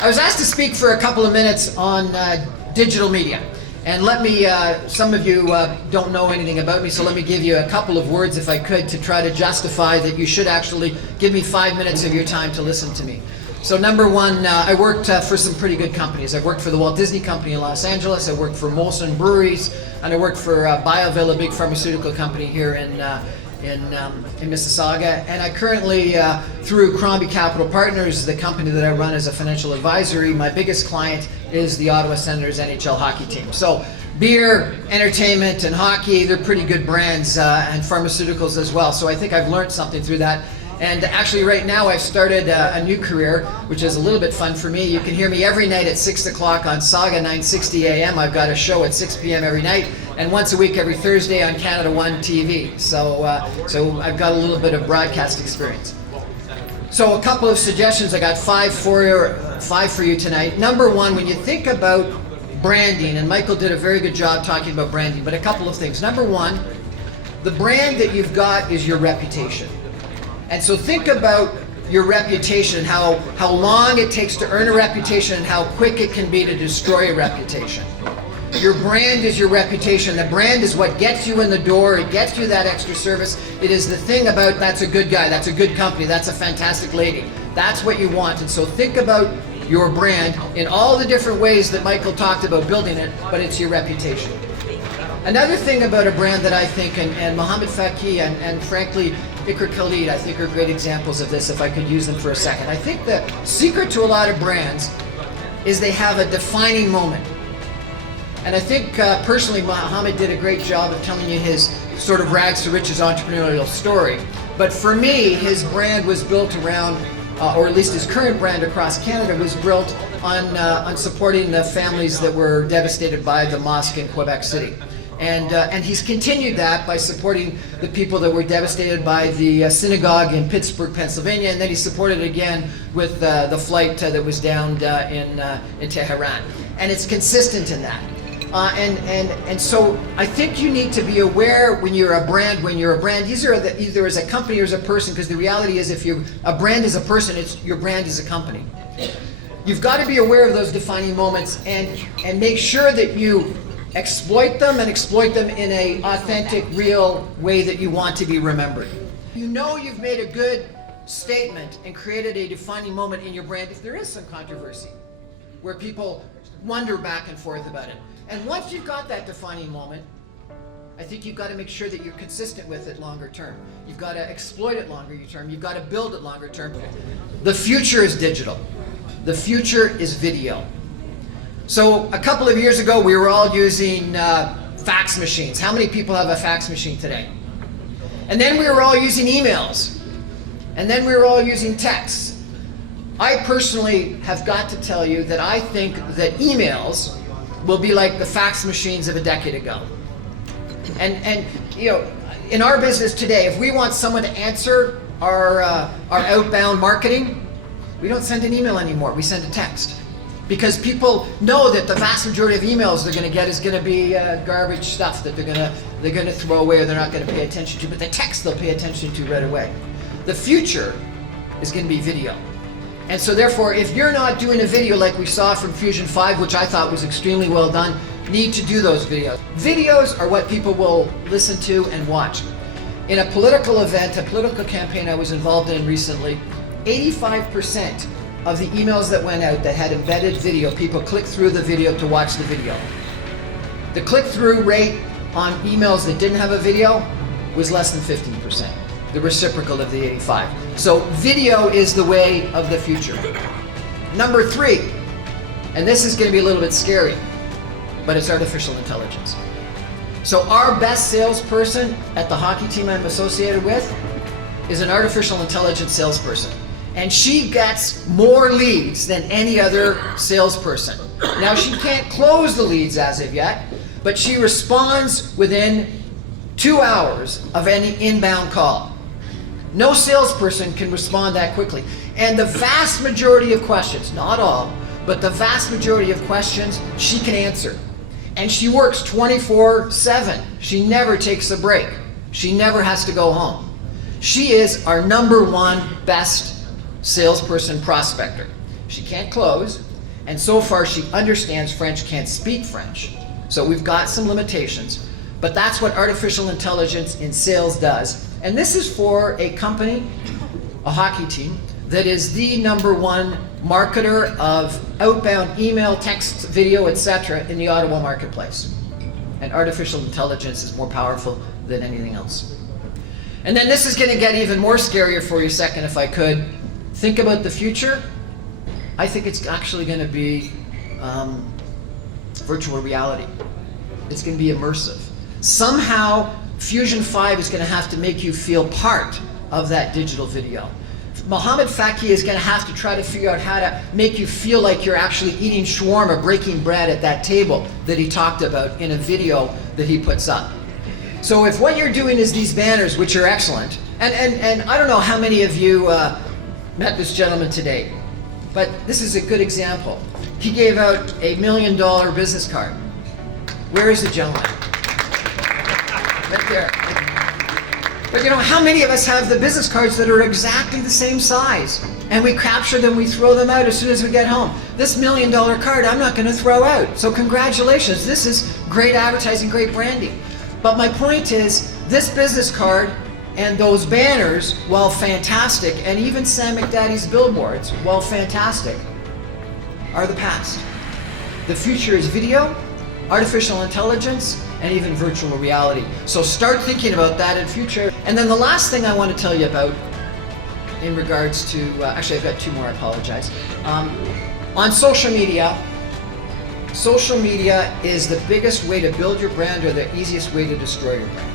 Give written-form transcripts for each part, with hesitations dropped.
I was asked to speak for a couple of minutes on digital media. And let me, some of you don't know anything about me, so let me give you a couple of words, if I could, to try to justify that you should actually give me 5 minutes of your time to listen to me. So number one, I worked for some pretty good companies. I worked for the Walt Disney Company in Los Angeles, I worked for Molson Breweries, and I worked for 𝗕𝗿𝗄𝗧, a big pharmaceutical company here in Mississauga. And I currently, through Crombie Capital Partners, the company that I run as a financial advisory, my biggest client is the Ottawa Senators NHL hockey team. So beer, entertainment, and hockey, they're pretty good brands, and pharmaceuticals as well. So I think I've learned something through that. And actually right now I've started a new career, which is a little bit fun for me. You can hear me every night at 6 o'clock on Saga 960 AM. I've got a show at 6 p.m. every night, and once a week every Thursday on Canada 1 TV. So I've got a little bit of broadcast experience. So a couple of suggestions. I got five for you tonight. Number one, when you think about branding, and Michael did a very good job talking about branding, but a couple of things. Number one, the brand that you've got is your reputation. And so think about your reputation, how long it takes to earn a reputation and how quick it can be to destroy a reputation. Your brand is your reputation. The brand is what gets you in the door. It gets you that extra service. It is the thing about, that's a good guy, that's a good company, that's a fantastic lady. That's what you want. And so think about your brand in all the different ways that Michael talked about building it, but it's your reputation. Another thing about a brand that I think, and 𝗕𝗿𝗏𝗍𝗍 and frankly, 𝗕𝗏𝗍𝗏𝗘, I think are great examples of this, if I could use them for a second. I think the secret to a lot of brands is they have a defining moment. And I think personally Mohammed did a great job of telling you his sort of rags to riches entrepreneurial story. But for me, his brand was built around, or at least his current brand across Canada was built on supporting the families that were devastated by the mosque in Quebec City. And he's continued that by supporting the people that were devastated by the synagogue in Pittsburgh, Pennsylvania, and then he supported it again with the flight that was downed in Tehran. And it's consistent in that. And so I think you need to be aware when you're a brand, either as a company or as a person, because the reality is if a brand is a person, your brand is a company. You've got to be aware of those defining moments and make sure that you exploit them in an authentic, real way that you want to be remembered. You know you've made a good statement and created a defining moment in your brand if there is some controversy, where people wonder back and forth about it. And once you've got that defining moment, I think you've got to make sure that you're consistent with it longer term. You've got to exploit it longer term. You've got to build it longer term. The future is digital. The future is video. So a couple of years ago, we were all using fax machines. How many people have a fax machine today? And then we were all using emails. And then we were all using texts. I personally have got to tell you that I think that emails will be like the fax machines of a decade ago. And you know, in our business today, if we want someone to answer our outbound marketing, we don't send an email anymore, we send a text. Because people know that the vast majority of emails they're going to get is going to be garbage stuff that they're going to throw away or they're not going to pay attention to. But the text they'll pay attention to right away. The future is going to be video. And so therefore, if you're not doing a video like we saw from Fusion 5, which I thought was extremely well done, need to do those videos. Videos are what people will listen to and watch. In a political event, a political campaign I was involved in recently, 85% of the emails that went out that had embedded video, people clicked through the video to watch the video. The click-through rate on emails that didn't have a video was less than 15%, the reciprocal of the 85. So video is the way of the future. Number three, and this is going to be a little bit scary, but it's artificial intelligence. So our best salesperson at the hockey team I'm associated with is an artificial intelligence salesperson. And she gets more leads than any other salesperson. Now she can't close the leads as of yet, but she responds within 2 hours of any inbound call. No salesperson can respond that quickly. And the vast majority of questions, not all, but the vast majority of questions she can answer. And she works 24/7. She never takes a break. She never has to go home. She is our #1 best salesperson prospector. She can't close, And so far she understands French, can't speak French. So we've got some limitations. But that's what artificial intelligence in sales does. And this is for a company, a hockey team, that is the #1 marketer of outbound email, text, video, etc. in the Ottawa marketplace. And artificial intelligence is more powerful than anything else. And then this is going to get even more scarier for you a second, if I could. Think about the future. I think it's actually going to be virtual reality. It's going to be immersive. Somehow, Fusion 5 is going to have to make you feel part of that digital video. 𝗕𝗿𝗶𝗍𝗍 is going to have to try to figure out how to make you feel like you're actually eating shawarma, breaking bread at that table that he talked about in a video that he puts up. So if what you're doing is these banners, which are excellent, and I don't know how many of you met this gentleman today, but this is a good example. He gave out a $1 million business card. Where is the gentleman? Right there. But you know, how many of us have the business cards that are exactly the same size? And we capture them, we throw them out as soon as we get home. This $1 million card I'm not going to throw out. So congratulations, this is great advertising, great branding. But my point is, this business card and those banners, while fantastic, and even 𝗕𝗿𝗏𝗘𝗍𝗍's billboards, while fantastic, are the past. The future is video, artificial intelligence, and even virtual reality. So start thinking about that in future. And then the last thing I want to tell you about in regards to, actually I've got two more, I apologize. On social media is the biggest way to build your brand or the easiest way to destroy your brand.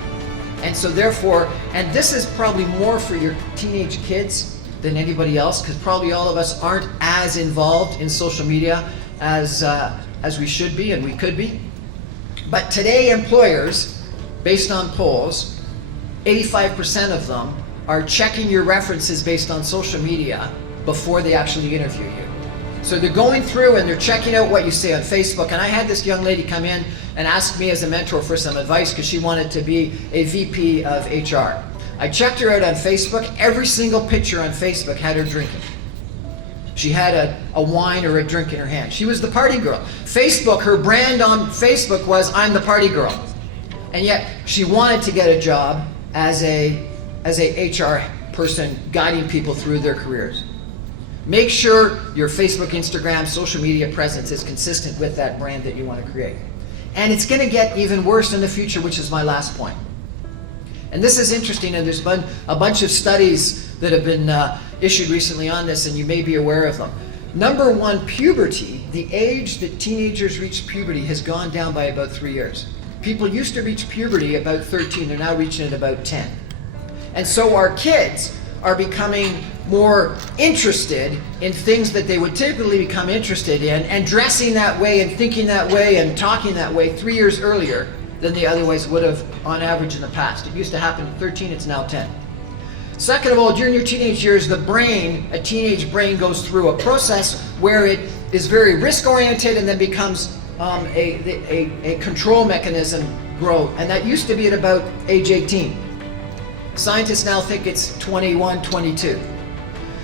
And so therefore, and this is probably more for your teenage kids than anybody else, because probably all of us aren't as involved in social media as we should be and we could be. But today employers, based on polls, 85% of them are checking your references based on social media before they actually interview you. So they're going through and they're checking out what you say on Facebook. And I had this young lady come in and ask me as a mentor for some advice because she wanted to be a VP of HR. I checked her out on Facebook. Every single picture on Facebook had her drinking. She had a wine or a drink in her hand. She was the party girl. Facebook, her brand on Facebook was, I'm the party girl. And yet she wanted to get a job as a HR person guiding people through their careers. Make sure your Facebook, Instagram, social media presence is consistent with that brand that you want to create. And it's going to get even worse in the future, which is my last point. And this is interesting, and there's been a bunch of studies that have been issued recently on this, and you may be aware of them. #1, puberty, the age that teenagers reach puberty, has gone down by about 3 years. People used to reach puberty about 13, they're now reaching it about 10. And so our kids are becoming more interested in things that they would typically become interested in, and dressing that way and thinking that way and talking that way 3 years earlier than they otherwise would have on average in the past. It used to happen at 13, it's now 10. Second of all, during your teenage years, the brain, a teenage brain, goes through a process where it is very risk-oriented and then becomes a control mechanism grow. And that used to be at about age 18. Scientists now think it's 21, 22.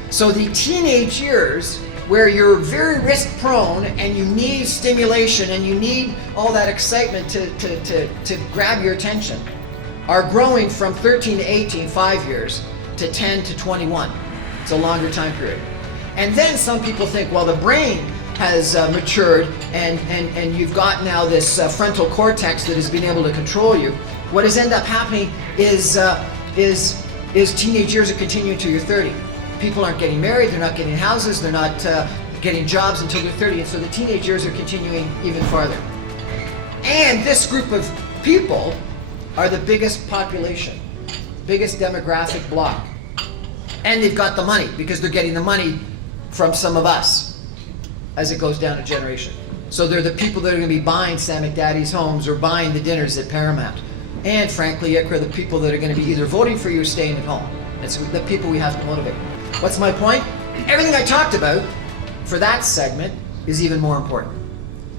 So the teenage years, where you're very risk-prone and you need stimulation and you need all that excitement to grab your attention, are growing from 13 to 18, 5 years, to 10 to 21. It's a longer time period. And then some people think, well, the brain has matured and you've got now this frontal cortex that has been able to control you. What has ended up happening is teenage years are continuing to your 30. People aren't getting married, they're not getting houses, they're not getting jobs until they're 30, and so the teenage years are continuing even farther. And this group of people are the biggest population, biggest demographic block. And they've got the money, because they're getting the money from some of us as it goes down a generation. So they're the people that are going to be buying 𝗕𝗿𝗏𝗘𝗍's homes or buying the dinners at Paramount. And frankly, are the people that are going to be either voting for you or staying at home. It's the people we have to motivate. What's my point? Everything I talked about for that segment is even more important.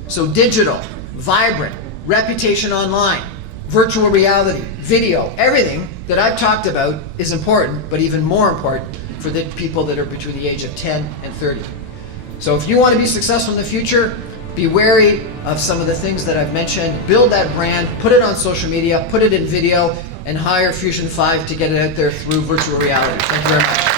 So digital, vibrant, reputation online, virtual reality, video, everything that I've talked about is important, but even more important for the people that are between the age of 10 and 30. So if you want to be successful in the future, be wary of some of the things that I've mentioned. Build that brand, put it on social media, put it in video, and hire Fusion 5 to get it out there through virtual reality. Thank you very much.